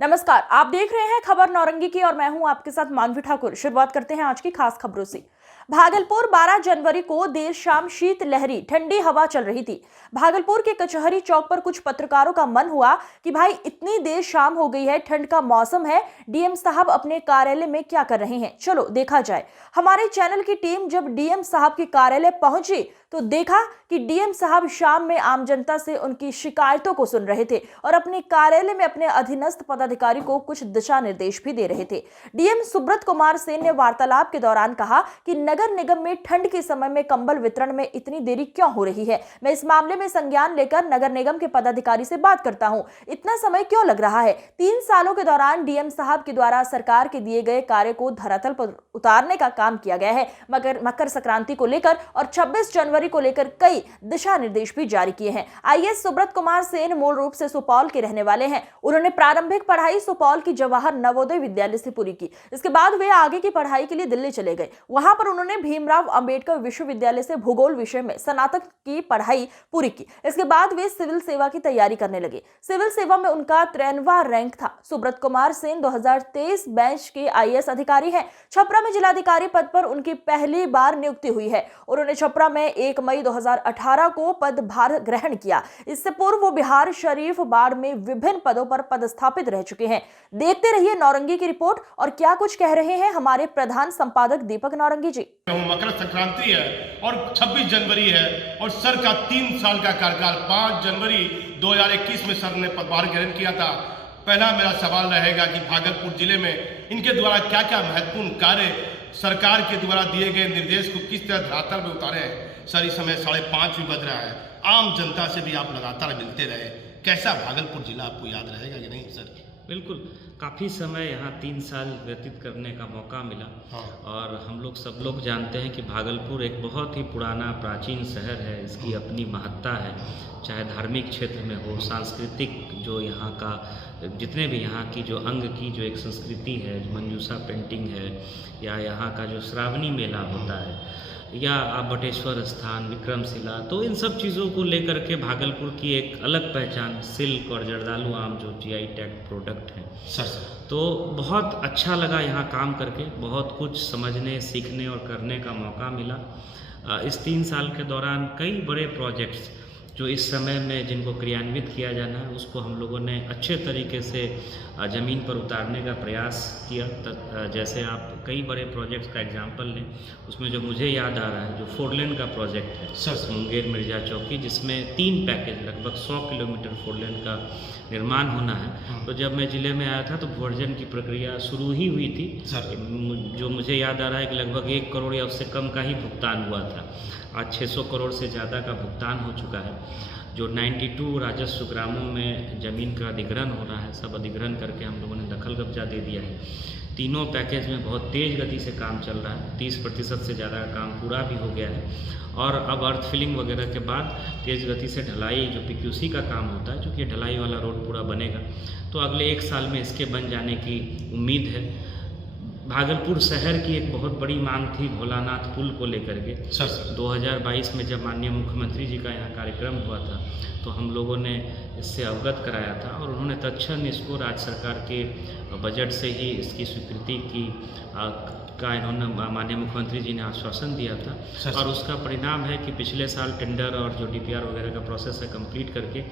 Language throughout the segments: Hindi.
नमस्कार, आप देख रहे हैं खबर नौरंगी की और मैं हूं आपके साथ मानवी ठाकुर। शुरुआत करते हैं आज की खास खबरों से। भागलपुर 12 जनवरी को देर शाम शीत लहरी ठंडी हवा चल रही थी। भागलपुर के कचहरी चौक पर कुछ पत्रकारों का मन हुआ कि भाई इतनी देर शाम हो गई है, ठंड का मौसम है, डीएम साहब अपने कार्यालय में क्या कर रहे हैं, चलो देखा जाए। हमारे चैनल की टीम जब डीएम साहब के कार्यालय पहुंची तो देखा कि डीएम साहब शाम में आम जनता से उनकी शिकायतों को सुन रहे थे और अपने कार्यालय में अपने अधीनस्थ पदाधिकारी को कुछ दिशा निर्देश भी दे रहे थे। डीएम सुब्रत कुमार सेन ने वार्तालाप के दौरान कहा कि नगर निगम में ठंड के समय में कंबल वितरण में इतनी देरी क्यों हो रही है। मैं इस मामले में संज्ञान लेकर नगर निगम के पदाधिकारी से बात करता हूं। इतना समय क्यों लग रहा है। 3 सालों के दौरान डीएम साहब के द्वारा सरकार के दिए गए कार्य को धरातल पर उतारने का काम किया गया है। मकर संक्रांति को लेकर और 26 जनवरी को लेकर कई दिशा निर्देश भी जारी किए हैं। आईएएस सुब्रत कुमार सेन मूल रूप से सुपौल के रहने वाले हैं। उन्होंने प्रारंभिक पढ़ाई सुपौल की जवाहर नवोदय विद्यालय से पूरी की। इसके बाद वे आगे की पढ़ाई के लिए दिल्ली चले गए। वहां पर उन्होंने भीमराव अंबेडकर विश्वविद्यालय से भूगोल विषय में स्नातक की पढ़ाई पूरी की। इसके बाद वे सिविल सेवा की तैयारी करने लगे। सिविल सेवा में उनका 93वां रैंक था। सुब्रत कुमार सेन 2023 बैच के आईएएस अधिकारी हैं। छपरा में जिलाधिकारी पद पर उनकी पहली बार नियुक्ति हुई है। उन्होंने छपरा में 1 मई 2018 को पदभार ग्रहण किया। इससे पूर्व वो बिहार शरीफ बाढ़ में विभिन्न पदों पर पदस्थापित रह चुके हैं। देखते रहिए नौरंगी की रिपोर्ट और क्या कुछ कह रहे हैं हमारे प्रधान संपादक दीपक नौरंगी जी। मकर संक्रांति है और 26 जनवरी है और सर का 3 साल का कार्यकाल 5 जनवरी 2021 में सर ने पदभार ग्रहण किया था। पहला मेरा सवाल रहेगा कि भागलपुर जिले में इनके द्वारा क्या क्या महत्वपूर्ण कार्य सरकार के द्वारा दिए गए निर्देश को किस तरह धरातल में उतारे हैं। सर इस समय 5:30 भी बज रहा है। आम जनता से भी आप लगातार मिलते रहे, कैसा भागलपुर जिला आपको याद रहेगा कि नहीं सर? बिल्कुल, काफ़ी समय यहाँ 3 साल व्यतीत करने का मौका मिला। और हम लोग सब लोग जानते हैं कि भागलपुर एक बहुत ही पुराना प्राचीन शहर है। इसकी अपनी महत्ता है, चाहे धार्मिक क्षेत्र में हो, सांस्कृतिक जो यहाँ का जितने भी यहाँ की जो अंग की जो एक संस्कृति है, मंजूषा पेंटिंग है, या यहाँ का जो श्रावणी मेला होता है, या बटेश्वर स्थान, विक्रमशिला, तो इन सब चीज़ों को लेकर के भागलपुर की एक अलग पहचान सिल्क और जर्दालू आम जो जीआई टैग प्रोडक्ट हैं सर तो बहुत अच्छा लगा यहाँ काम करके। बहुत कुछ समझने, सीखने और करने का मौका मिला। इस 3 साल के दौरान कई बड़े प्रोजेक्ट्स जो इस समय में जिनको क्रियान्वित किया जाना है उसको हम लोगों ने अच्छे तरीके से ज़मीन पर उतारने का प्रयास किया। जैसे आप कई बड़े प्रोजेक्ट्स का एग्जांपल लें, उसमें जो मुझे याद आ रहा है जो 4 लेन का प्रोजेक्ट है सर मुंगेर मिर्जा चौकी, जिसमें 3 पैकेज लगभग 100 किलोमीटर 4 लेन का निर्माण होना है। तो जब मैं ज़िले में आया था तो भूअर्जन की प्रक्रिया शुरू ही हुई थी सर। जो मुझे याद आ रहा है कि लगभग 1 करोड़ या उससे कम का ही भुगतान हुआ था। आज 600 करोड़ से ज़्यादा का भुगतान हो चुका है। जो 92 राजस्व ग्रामों में ज़मीन का अधिग्रहण हो रहा है, सब अधिग्रहण करके हम लोगों ने दखल कब्जा दे दिया है। तीनों पैकेज में बहुत तेज़ गति से काम चल रहा है। 30% से ज़्यादा का काम पूरा भी हो गया है और अब अर्थ फिलिंग वगैरह के बाद तेज़ गति से ढलाई जो पीक्यूसी का काम होता है, चूँकि ढलाई वाला रोड पूरा बनेगा तो अगले 1 साल में इसके बन जाने की उम्मीद है। भागलपुर शहर की एक बहुत बड़ी मांग थी भोलानाथ पुल को लेकर के। 2022 में जब माननीय मुख्यमंत्री जी का यहाँ कार्यक्रम हुआ था तो हम लोगों ने इससे अवगत कराया था और उन्होंने तत्क्षण इसको राज्य सरकार के बजट से ही इसकी स्वीकृति की का इन्होंने माननीय मुख्यमंत्री जी ने आश्वासन दिया था। और उसका परिणाम है कि पिछले साल टेंडर और जो डीपीआर वगैरह का प्रोसेस है कंप्लीट करके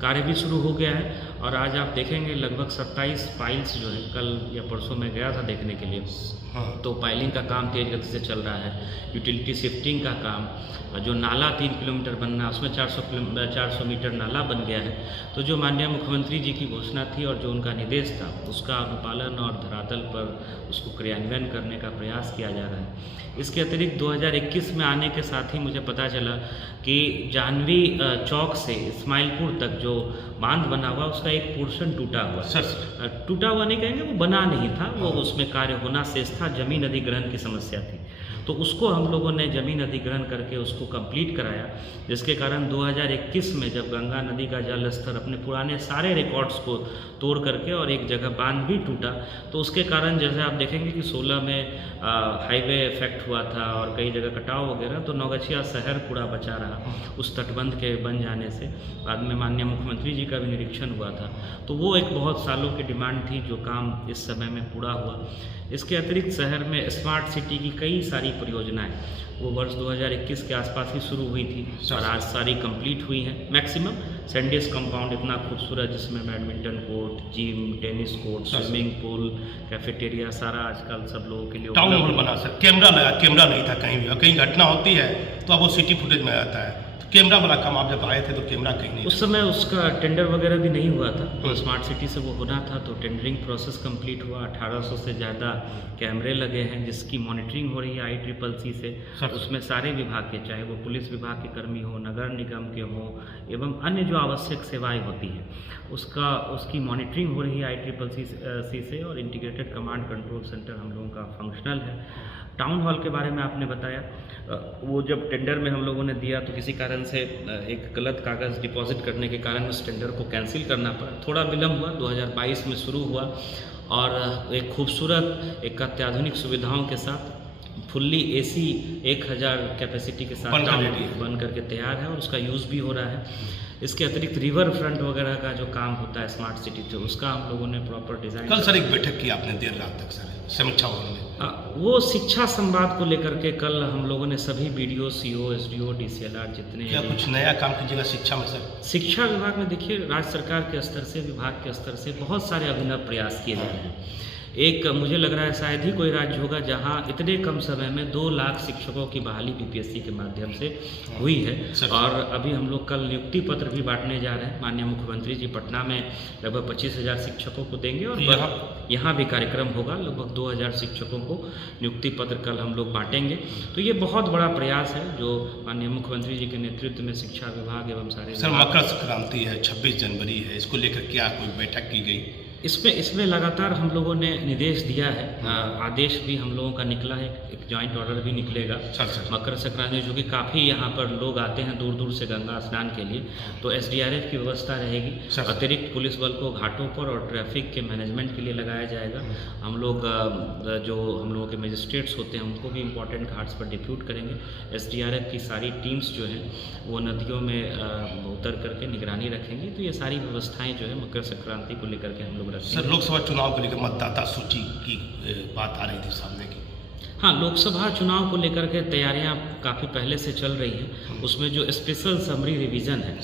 कार्य भी शुरू हो गया है। और आज आप देखेंगे लगभग 27 पाइल्स जो है, कल या परसों में गया था देखने के लिए, तो पाइलिंग का काम तेज गति से चल रहा है। यूटिलिटी शिफ्टिंग का काम, जो नाला 3 किलोमीटर बनना है उसमें 400 मीटर नाला बन गया है। तो जो माननीय मुख्यमंत्री जी की घोषणा थी और जो उनका निर्देश था उसका अनुपालन और धरातल पर उसको क्रियान्वयन करने का प्रयास किया जा रहा है। इसके अतिरिक्त 2021 में आने के साथ ही मुझे पता चला कि जाह्नवी चौक से इस्माइलपुर तक जो बांध बना हुआ उसका एक पोर्शन टूटा हुआ। टूटा हुआ नहीं कहेंगे, वो बना नहीं था, वो उसमें कार्य होना शेष था, जमीन अधिग्रहण की समस्या थी। तो उसको हम लोगों ने ज़मीन अधिग्रहण करके उसको कंप्लीट कराया, जिसके कारण 2021 में जब गंगा नदी का जल स्तर अपने पुराने सारे रिकॉर्ड्स को तोड़ करके और एक जगह बांध भी टूटा, तो उसके कारण जैसे आप देखेंगे कि 16 में हाईवे इफेक्ट हुआ था और कई जगह कटाव वगैरह, तो नौगछिया शहर पूरा बचा रहा उस तटबंध के बन जाने से। बाद में माननीय मुख्यमंत्री जी का भी निरीक्षण हुआ था, तो वो एक बहुत सालों की डिमांड थी जो काम इस समय में पूरा हुआ। इसके अतिरिक्त शहर में स्मार्ट सिटी की कई सारी परियोजनाएं वो वर्ष 2021 के आसपास ही शुरू हुई थी और आज सारी कंप्लीट हुई हैं। मैक्सिमम सैंडिस कंपाउंड इतना खूबसूरत, जिसमें badminton court, gym, tennis court, swimming pool, cafeteria, सारा आजकल सब लोगों के लिए टाउन उपलब्ध हॉल बना सर, कैमरा लगा, कैमरा नहीं था कहीं भी, और कहीं घटना होती है तो अब वो सिटी फुटेज में आता है। तो कैमरा वाला काम आप जब आए थे तो कैमरा कहीं नहीं उस समय उसका टेंडर वगैरह भी नहीं हुआ था, तो स्मार्ट सिटी से वो होना था, तो टेंडरिंग प्रोसेस कंप्लीट हुआ। 1800 से ज़्यादा कैमरे लगे हैं जिसकी मॉनिटरिंग हो रही है ICCC से। उसमें सारे विभाग के, चाहे वो पुलिस विभाग के कर्मी हो, नगर निगम के हों, एवं अन्य जो आवश्यक सेवाएं होती हैं उसकी मॉनिटरिंग हो रही है ICCC से। और इंटीग्रेटेड कमांड कंट्रोल सेंटर हम लोगों का फंक्शनल है। टाउन हॉल के बारे में आपने बताया, वो जब टेंडर में हम लोगों ने दिया तो किसी कारण से एक गलत कागज़ डिपॉजिट करने के कारण उस टेंडर को कैंसिल करना पड़ा, थोड़ा विलम्ब हुआ। 2022 में शुरू हुआ और एक खूबसूरत, एक अत्याधुनिक सुविधाओं के साथ फुल्ली AC 1000 कैपेसिटी के साथ बन करके तैयार है और उसका यूज़ भी हो रहा है। इसके अतिरिक्त रिवर फ्रंट वगैरह का जो काम होता है स्मार्ट सिटी, तो उसका हम लोगों ने प्रॉपर डिज़ाइन। कल सर एक बैठक की आपने देर रात तक सर समीक्षा भवन में, वो शिक्षा संवाद को लेकर के कल हम लोगों ने सभी BDO, CO, SDO, DCLR जितने, क्या कुछ नया काम कीजिएगा शिक्षा में सर? शिक्षा विभाग में देखिए, राज्य सरकार के स्तर से, विभाग के स्तर से बहुत सारे अभिनव प्रयास किए जा रहे हैं। एक मुझे लग रहा है शायद ही कोई राज्य होगा जहां इतने कम समय में 2 लाख शिक्षकों की बहाली BPSC के माध्यम से हुई है। और अभी हम लोग कल नियुक्ति पत्र भी बांटने जा रहे हैं। माननीय मुख्यमंत्री जी पटना में लगभग 25,000 शिक्षकों को देंगे और यहाँ भी कार्यक्रम होगा, लगभग 2,000 शिक्षकों को नियुक्ति पत्र कल हम लोग बांटेंगे। तो ये बहुत बड़ा प्रयास है जो माननीय मुख्यमंत्री जी के नेतृत्व में शिक्षा विभाग एवं सारे। सर मकर संक्रांति है, 26 जनवरी है, इसको लेकर क्या कोई बैठक की गई? इसमें लगातार हम लोगों ने निर्देश दिया है, आदेश भी हम लोगों का निकला है, एक जॉइंट ऑर्डर भी निकलेगा। मकर संक्रांति जो कि काफ़ी यहाँ पर लोग आते हैं दूर दूर से गंगा स्नान के लिए, तो SDRF की व्यवस्था रहेगी। अतिरिक्त पुलिस बल को घाटों पर और ट्रैफिक के मैनेजमेंट के लिए लगाया जाएगा। हम लोग जो हम लोगों के मजिस्ट्रेट्स होते हैं उनको भी इम्पोर्टेंट घाट्स पर डिप्यूट करेंगे। SDRF की सारी टीम्स जो हैं वो नदियों में उतर करके निगरानी रखेंगी। तो ये सारी व्यवस्थाएँ जो है मकर संक्रांति को लेकर के हम लोग। सर लोकसभा चुनाव को लेकर मतदाता सूची की बात आ रही थी सामने की। हाँ, लोकसभा चुनाव को लेकर के तैयारियां काफ़ी पहले से चल रही हैं। उसमें जो स्पेशल समरी रिवीजन है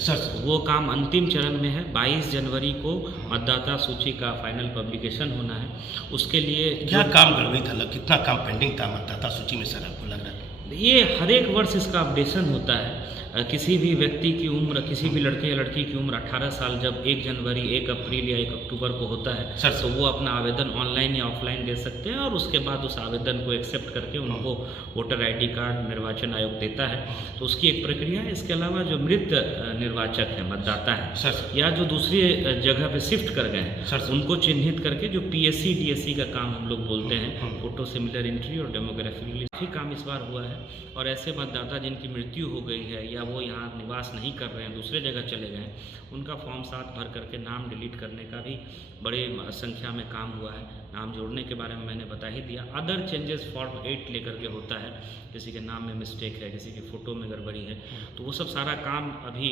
वो काम अंतिम चरण में है। 22 जनवरी को मतदाता सूची का फाइनल पब्लिकेशन होना है। उसके लिए क्या काम कर रही था, कितना काम पेंडिंग था मतदाता सूची में सर आपको लग रहा है? ये हर एक वर्ष इसका अपडेशन होता है। किसी भी व्यक्ति की उम्र, किसी भी लड़के या लड़की की उम्र 18 साल जब 1 जनवरी, 1 अप्रैल या 1 अक्टूबर को होता है तो वो अपना आवेदन ऑनलाइन या ऑफलाइन दे सकते हैं और उसके बाद उस आवेदन को एक्सेप्ट करके उनको वोटर ID कार्ड निर्वाचन आयोग देता है। तो उसकी एक प्रक्रिया है। इसके अलावा जो मृत निर्वाचक है, मतदाता है या जो दूसरी जगह पे शिफ्ट कर गए हैं उनको चिन्हित करके जो PSC DSC का काम हम लोग बोलते हैं, फोटो सिमिलर एंट्री और डेमोग्राफिक काम इस बार हुआ है। और ऐसे मतदाता जिनकी मृत्यु हो गई है या वो यहाँ निवास नहीं कर रहे हैं, दूसरे जगह चले गए, उनका फॉर्म 7 भर करके नाम डिलीट करने का भी बड़े संख्या में काम हुआ है। नाम जोड़ने के बारे में मैंने बता ही दिया। अदर चेंजेस फॉर्म 8 लेकर के होता है, किसी के नाम में मिस्टेक है, किसी की फ़ोटो में गड़बड़ी है, तो वो सब सारा काम अभी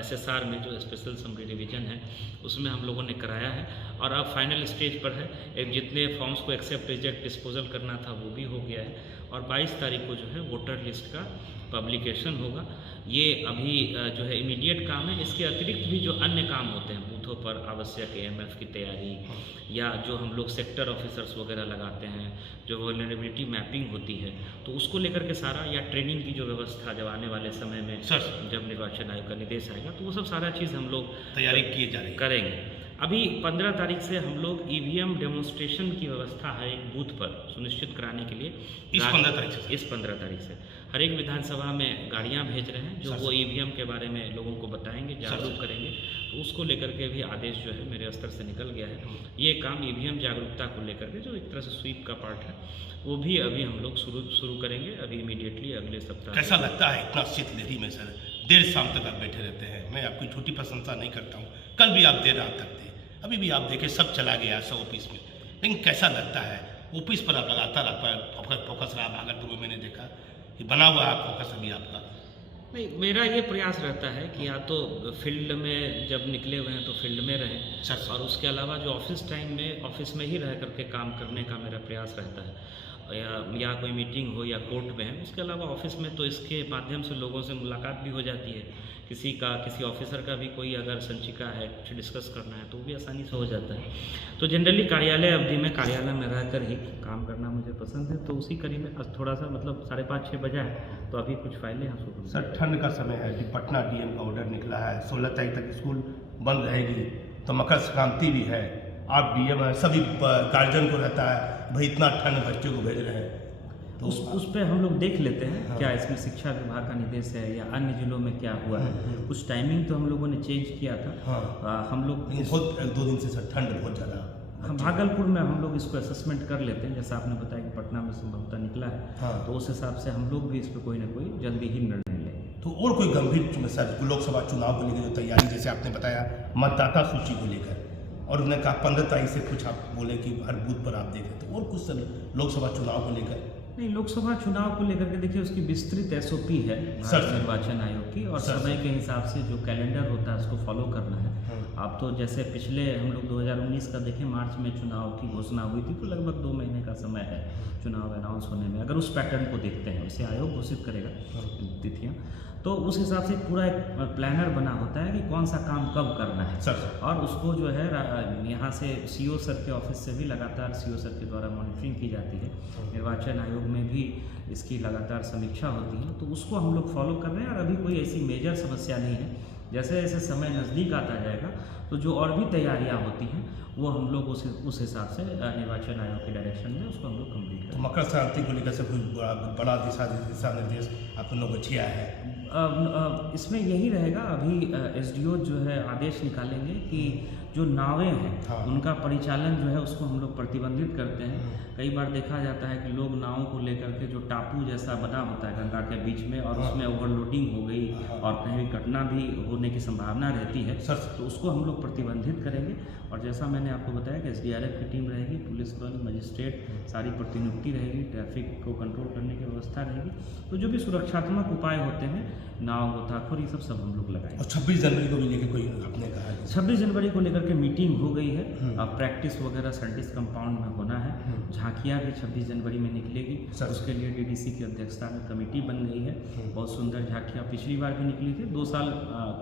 SSR में जो स्पेशल समरी रिवीजन है उसमें हम लोगों ने कराया है और अब फाइनल स्टेज पर है। एक जितने फॉर्म्स को एक्सेप्ट, रिजेक्ट, डिस्पोजल करना था वो भी हो गया है और 22 तारीख को जो है वोटर लिस्ट का पब्लिकेशन होगा। ये अभी जो है इमीडिएट काम है। इसके अतिरिक्त भी जो अन्य काम होते हैं बूथों पर आवश्यक AMF की तैयारी या जो हम लोग सेक्टर ऑफिसर्स वगैरह लगाते हैं, जो वल्नरेबिलिटी मैपिंग होती है तो उसको लेकर के सारा, या ट्रेनिंग की जो व्यवस्था जब आने वाले समय में जब निर्वाचन आयोग का निर्देश आएगा तो वो सब सारा चीज़ हम लोग तैयारी किए जा रही करेंगे। अभी 15 तारीख से हम लोग ईवीएम डेमोन्स्ट्रेशन की व्यवस्था है एक बूथ पर सुनिश्चित कराने के लिए इस 15 तारीख से इस 15 तारीख से हर एक विधानसभा में गाड़ियां भेज रहे हैं जो वो ईवीएम के बारे में लोगों को बताएंगे, जागरूक करेंगे। तो उसको लेकर के भी आदेश जो है मेरे स्तर से निकल गया है। ये काम ईवीएम जागरूकता को लेकर के जो एक तरह से स्वीप का पार्ट है वो भी अभी हम लोग शुरू करेंगे अभी इमीडिएटली अगले सप्ताह। कैसा लगता है इतना शीतलहरी में सर, देर शाम तक आप बैठे रहते हैं? मैं आपकी छोटी प्रशंसा नहीं करता हूँ, कल भी आप देर रात तक थे, अभी भी आप देखें सब चला गया सब ऑफिस में, लेकिन कैसा लगता है ऑफिस पर आप लगातार आपका फोकस रहा? भागलपुर में मैंने देखा कि बना हुआ है फोकस अभी आपका। नहीं, मेरा ये प्रयास रहता है कि या तो फील्ड में जब निकले हुए हैं तो फील्ड में रहें और उसके अलावा जो ऑफिस टाइम में ऑफिस में ही रह करके काम करने का मेरा प्रयास रहता है, या कोई मीटिंग हो या कोर्ट में है। उसके अलावा ऑफिस में तो इसके माध्यम से लोगों से मुलाकात भी हो जाती है, किसी ऑफिसर का भी कोई अगर संचिका है कुछ डिस्कस करना है तो वो भी आसानी से हो जाता है। तो जनरली कार्यालय अवधि में कार्यालय में रहकर ही काम करना मुझे पसंद है। तो उसी कड़ी में थोड़ा सा मतलब 5:30-6 बजा है तो अभी कुछ फाइलें यहाँ शुरू। सर ठंड का समय है कि पटना डीएम का ऑर्डर निकला है 16 तारीख तक स्कूल बंद रहेगी, तो मकर संक्रांति भी है, आप डीएम है, सभी गार्जियन को रहता है भाई इतना ठंड बच्चों को भेज रहे हैं, तो उस पर हम लोग देख लेते हैं क्या इसमें शिक्षा विभाग का निर्देश है या अन्य जिलों में क्या हुआ है। कुछ टाइमिंग तो हम लोगों ने चेंज किया था। हम लोग बहुत 1-2 दिन से सर ठंड बहुत ज़्यादा। भागलपुर में हम लोग इसको असेसमेंट कर लेते हैं, जैसा आपने बताया कि पटना में संभवतः निकला है, तो उस हिसाब से हम लोग भी इस पर कोई ना कोई जल्दी ही निर्णय लें। तो और कोई गंभीर सर लोकसभा चुनाव को लेकर जो तैयारी, जैसे आपने बताया मतदाता सूची को लेकर, और उन्होंने कहा 15 तारीख से कुछ आप बोले कि हर बूथ पर आप देखें, तो और कुछ सर लोकसभा चुनाव को लेकर? नहीं, लोकसभा चुनाव को लेकर के देखिए उसकी विस्तृत SOP है भारत निर्वाचन आयोग की, और समय के हिसाब से जो कैलेंडर होता है उसको फॉलो करना है। आप तो जैसे पिछले हम लोग 2019 का देखें, मार्च में चुनाव की घोषणा हुई थी, तो लगभग 2 महीने का समय है चुनाव अनाउंस होने में। अगर उस पैटर्न को देखते हैं, उसे आयोग घोषित करेगा तिथियाँ, तो उस हिसाब से पूरा एक प्लानर बना होता है कि कौन सा काम कब करना है सर। और उसको जो है यहाँ से CO सर के ऑफिस से भी लगातार CO सर के द्वारा मॉनिटरिंग की जाती है, निर्वाचन आयोग में भी इसकी लगातार समीक्षा होती है, तो उसको हम लोग फॉलो कर रहे हैं। और अभी कोई ऐसी मेजर समस्या नहीं है। जैसे जैसे समय नज़दीक आता जाएगा तो जो और भी तैयारियां होती हैं वो हम लोग उस हिसाब से निर्वाचन आयोग के डायरेक्शन में उसको हम लोग कंप्लीट करें। तो मकर संक्रांति को लेकर से कोई बड़ा दिशा निर्देश आप लोगों को किया है? इसमें यही रहेगा, अभी SDO जो है आदेश निकालेंगे कि जो नावें हैं उनका परिचालन जो है उसको हम लोग प्रतिबंधित करते हैं। कई बार देखा जाता है कि लोग नावों को लेकर के जो टापू जैसा बना होता है गंगा के बीच में, और उसमें ओवरलोडिंग हो गई और कहीं घटना भी होने की संभावना रहती है, तो उसको हम लोग प्रतिबंधित करेंगे। और जैसा मैंने आपको बताया कि SDRF की टीम रहेगी, पुलिस बल, मजिस्ट्रेट सारी प्रतिनियुक्ति रहेगी, ट्रैफिक को कंट्रोल करने की व्यवस्था रहेगी। तो जो भी सुरक्षात्मक उपाय होते हैं, नाव, गोताखोर, ये सब हम लोग लगाएंगे। और 26 जनवरी को भी लेकर कोई आपने कहा है? 26 जनवरी को लेकर के मीटिंग हो गई है, अब प्रैक्टिस वगैरह सर्टिस कंपाउंड में होना है। झांकियाँ भी 26 जनवरी में निकलेगी, उसके लिए DDC की अध्यक्षता में कमेटी बन गई है। बहुत सुंदर झांकियाँ पिछली बार भी निकली थी, 2 साल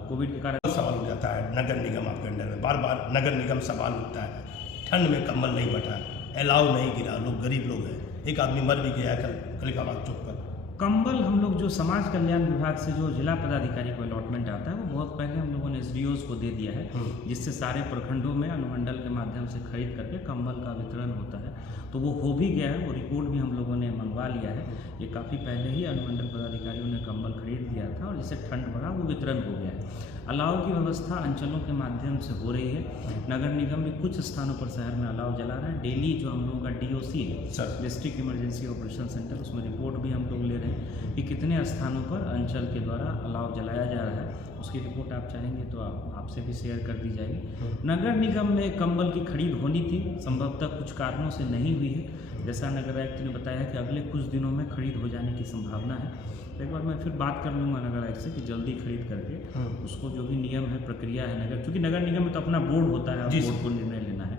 कोविड के कारण। सवाल उठ जाता है नगर निगम आपके अंडर में, बार बार नगर निगम सवाल उठता है, ठंड में कंबल नहीं बटा, अलाउ नहीं गिरा, लोग गरीब लोग हैं, एक आदमी मर भी गया कल खलीफाबाद चौक पर। कंबल हम लोग जो समाज कल्याण विभाग से जो जिला पदाधिकारी को अलॉटमेंट आता है वो बहुत पहले हम लोगों ने SDOs को दे दिया है, जिससे सारे प्रखंडों में अनुमंडल के माध्यम से खरीद करके कंबल का वितरण होता है। तो वो हो भी गया है, वो रिपोर्ट भी हम लोगों ने मंगवा लिया है। ये काफ़ी पहले ही अनुमंडल पदाधिकारियों ने कंबल खरीद दिया था और जिससे ठंड बढ़ा वो वितरण हो गया है। अलाव की व्यवस्था अंचलों के माध्यम से हो रही है। नगर निगम भी कुछ स्थानों पर शहर में अलाव जला रहा है। डेली जो हम लोगों का DOC है, डिस्ट्रिक्ट इमरजेंसी ऑपरेशन सेंटर, उसमें रिपोर्ट भी हम लोग ले रहे हैं कि कितने स्थानों पर अंचल के द्वारा अलाव जलाया जा रहा है। उसकी रिपोर्ट आप चाहेंगे तो आपसे भी शेयर कर दी जाएगी। नगर निगम में कंबल की खरीद होनी थी, संभवतः कुछ कारणों से नहीं हुई है। जैसा नगर आयुक्त ने बताया कि अगले कुछ दिनों में खरीद हो जाने की संभावना है। तो एक बार मैं फिर बात कर लूँगा नगर आयुक्त से कि जल्दी खरीद करके उसको जो भी नियम है, प्रक्रिया है नगर, क्योंकि नगर निगम में तो अपना बोर्ड होता है, बोर्ड को निर्णय लेना है,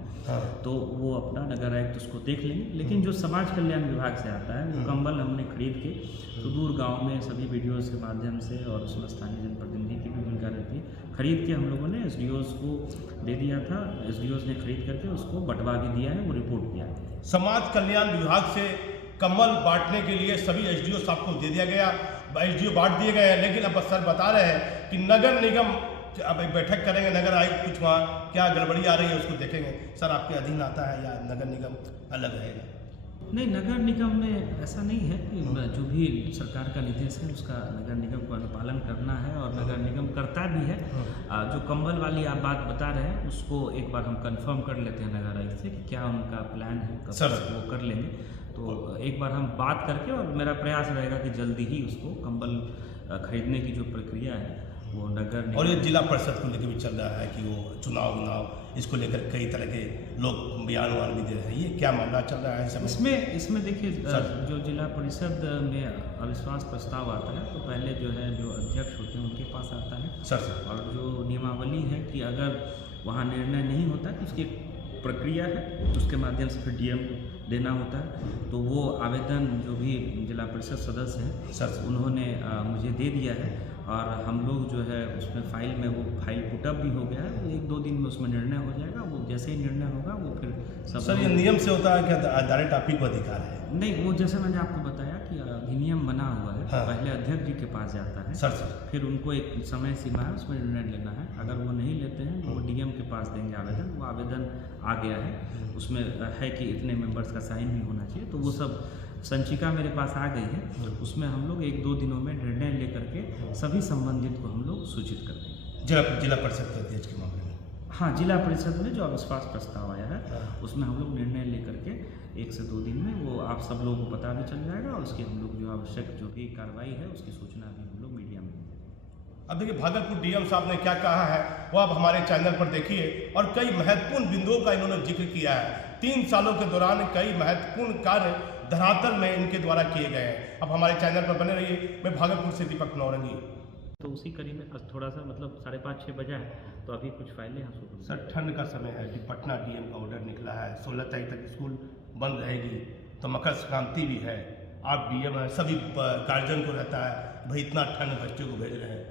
तो वो अपना नगर आयुक्त उसको देख लेंगे। लेकिन जो समाज कल्याण विभाग से आता है वो कंबल हमने खरीद के सुदूर गाँव में सभी वीडियोज़ के माध्यम से, और उसमें स्थानीय जनप्रतिनिधि की भी भूमिका रहती है, खरीद के हम लोगों ने SDOs को दे दिया था। SDOs ने खरीद करके उसको बंटवा भी दिया है, वो रिपोर्ट किया है। समाज कल्याण विभाग से कंबल बांटने के लिए सभी SDO साहब को दे दिया गया, SDO बांट दिए गए हैं, लेकिन अब सर बता रहे हैं कि नगर निगम अब एक बैठक करेंगे नगर आयुक्त, कुछ वहाँ क्या गड़बड़ी आ रही है उसको देखेंगे। सर आपके अधीन आता है या नगर निगम अलग रहेगा? नहीं, नगर निगम में ऐसा नहीं है कि जो भी सरकार का निर्देश है उसका नगर निगम को अनुपालन करना है, और नगर निगम करता भी है। जो कंबल वाली आप बात बता रहे हैं उसको एक बार हम कंफर्म कर लेते हैं नगर आयुक्त से कि क्या उनका प्लान है, कब सर। वो कर लेंगे। तो एक बार हम बात करके, और मेरा प्रयास रहेगा कि जल्दी ही उसको कंबल खरीदने की जो प्रक्रिया है वो नगर निगम। और ये जिला परिषद को लेकर भी चल रहा है कि वो चुनाव इसको लेकर कई तरह के लोग बयान भी दे रहे हैं, ये क्या मामला चल रहा है इस समय? इसमें देखिए, जो जिला परिषद में अविश्वास प्रस्ताव आता है तो पहले जो है जो अध्यक्ष होते हैं उनके पास आता है सर और जो नियमावली है कि अगर वहाँ निर्णय नहीं होता तो उसकी एक प्रक्रिया है, उसके माध्यम से फिर डीएम को देना होता है। तो वो आवेदन जो भी जिला परिषद सदस्य हैं सर उन्होंने मुझे दे दिया है, और हम लोग जो है उसमें फाइल में वो फाइल पुटअप भी हो गया है। 1-2 दिन में उसमें निर्णय हो जाएगा। वो जैसे ही निर्णय होगा वो फिर सब सर ये नियम से होता है कि डायरेक्ट आप ही को अधिकार है? नहीं, वो जैसे मैंने आपको बताया कि अधिनियम बना हुआ है। हाँ। पहले अध्यक्ष जी के पास जाता है सर फिर उनको एक समय सीमा है उसमें निर्णय लेना है। अगर वो नहीं लेते हैं तो वो डीएम के पास देंगे आवेदन। वो आवेदन आ गया है, उसमें है कि इतने मेंबर्स का साइन भी होना चाहिए। तो वो सब संचिका मेरे पास आ गई है, उसमें हम लोग 1-2 दिनों में निर्णय लेकर के सभी संबंधित को हम लोग सूचित कर देंगे। जिला परिषद के अध्यक्ष के मामले में? हाँ, जिला परिषद में जो अविश्वास प्रस्ताव आया है उसमें हम लोग निर्णय लेकर के 1 से 2 दिन में वो आप सब लोगों को पता भी चल जाएगा, और उसकी हम लोग जो आवश्यक जो भी कार्रवाई है उसकी सूचना भी हम लोग मीडिया में देंगे। अब देखिए भागलपुर डीएम साहब ने क्या कहा है वो आप हमारे चैनल पर देखिए, और कई महत्वपूर्ण बिंदुओं का इन्होंने जिक्र किया है। 3 सालों के दौरान कई महत्वपूर्ण कार्य धरातल में इनके द्वारा किए गए हैं। अब हमारे चैनल पर बने रहिए। मैं भागलपुर से दीपक नौरंगी। तो उसी कड़ी में थोड़ा सा मतलब 5:30-6 बजा है, तो अभी कुछ फाइलें हम सुबह। सर ठंड का समय है कि पटना डीएम का ऑर्डर निकला है, 16 तारीख तक स्कूल बंद रहेगी, तो मकर संक्रांति भी है, आप डीएम हैं, सभी गार्जियन को रहता है भाई इतना ठंड बच्चों को भेज रहे हैं,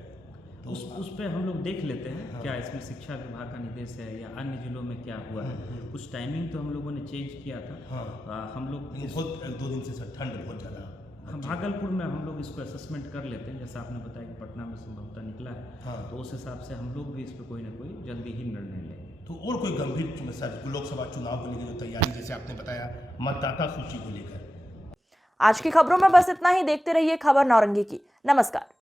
तो उस पर हम लोग देख लेते हैं क्या इसमें शिक्षा विभाग का निर्देश है या अन्य जिलों में क्या हुआ है। कुछ टाइमिंग तो हम लोगों ने चेंज किया था। हम लोग बहुत 2 दिन से सर ठंड बहुत ज़्यादा। भागलपुर में हम लोग इसको असेसमेंट कर लेते हैं, जैसा आपने बताया कि पटना में संभवतः निकला है। तो उस हिसाब से हम लोग भी इस पर कोई ना कोई जल्दी ही निर्णय लेंगे। तो और कोई गंभीर सर लोकसभा चुनाव को लेकर जो तैयारी, जैसे आपने बताया मतदाता सूची को लेकर? आज की खबरों में बस इतना ही। देखते रहिए खबर नौरंगी की। नमस्कार।